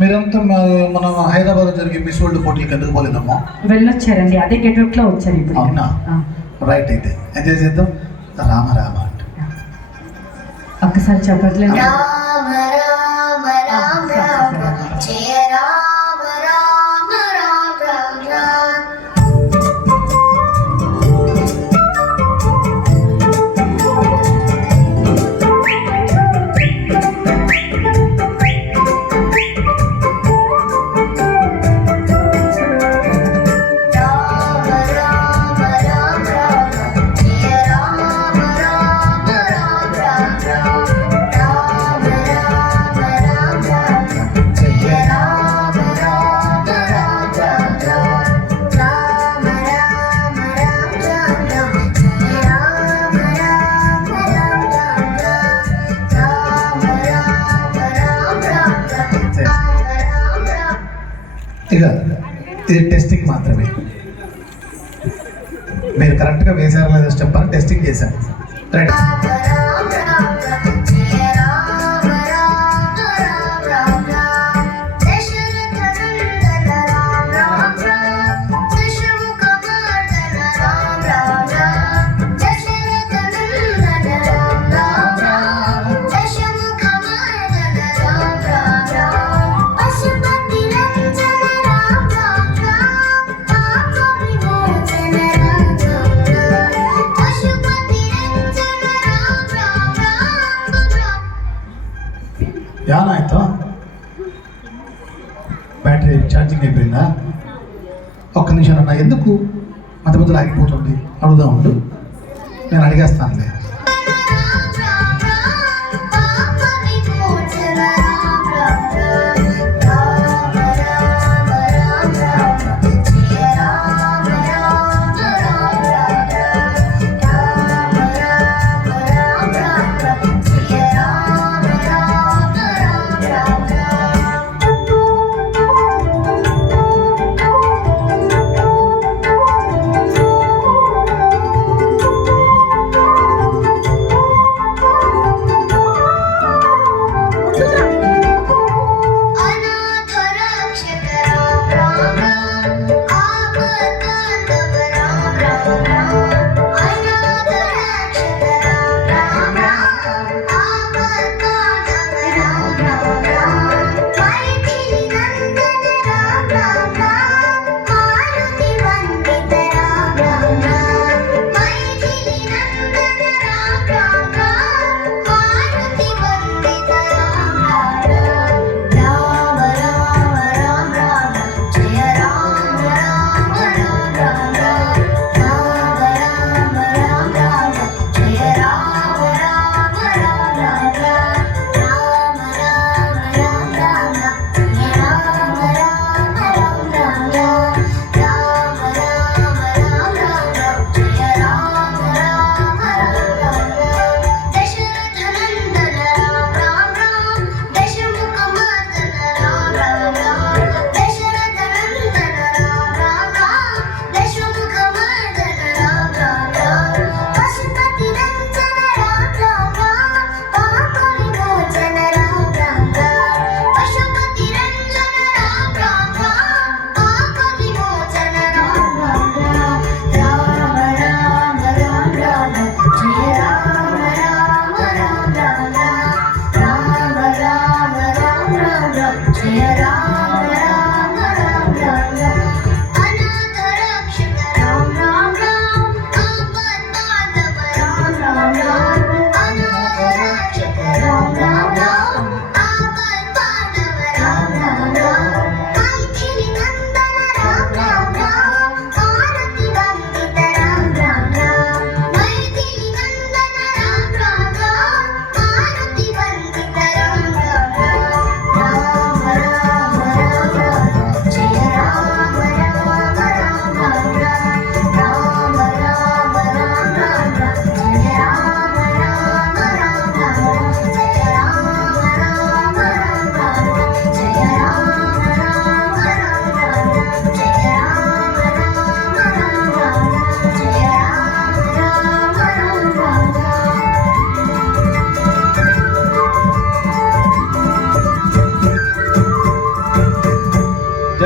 మీరంతా మన హైదరాబాద్ జరిగే మిస్ వరల్డ్ పోటీలకు ఎందుకు పోలేదమ్మా? వెళ్ళొచ్చారండి, అదే గెటౌట్లో వచ్చారు ఇప్పుడు. అవునా? రైట్, అయితే ఎంజాయ్ చేద్దాం. రామ రామ అంటే ఒక్కసారి చెప్పట్లేదు. రామ రామ రామ రామ జయ రామ రామ రామ రామ. ఇక ఇది టెస్టింగ్ మాత్రమే. మీరు కరెక్ట్గా వేసారా లేదా స్టెప్ అని టెస్టింగ్ చేశాను. రైట్. యానా ఆಯ್ತಾ? బ్యాటరీ ఛార్జింగ్ అయిపోయిందా? ఒక్క నిమిషం అన్న, ఎందుకు మధ్య మధ్యలో ఆగిపోతుంది? అడుగుదా ఉండు, నేను అడిగేస్తానులే.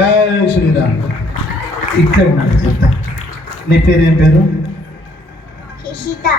జై శ్రీరామ్. ఇక్కడ ఉన్నాడు చెప్తా. నీ పేరు ఏం పేరు? హిషిత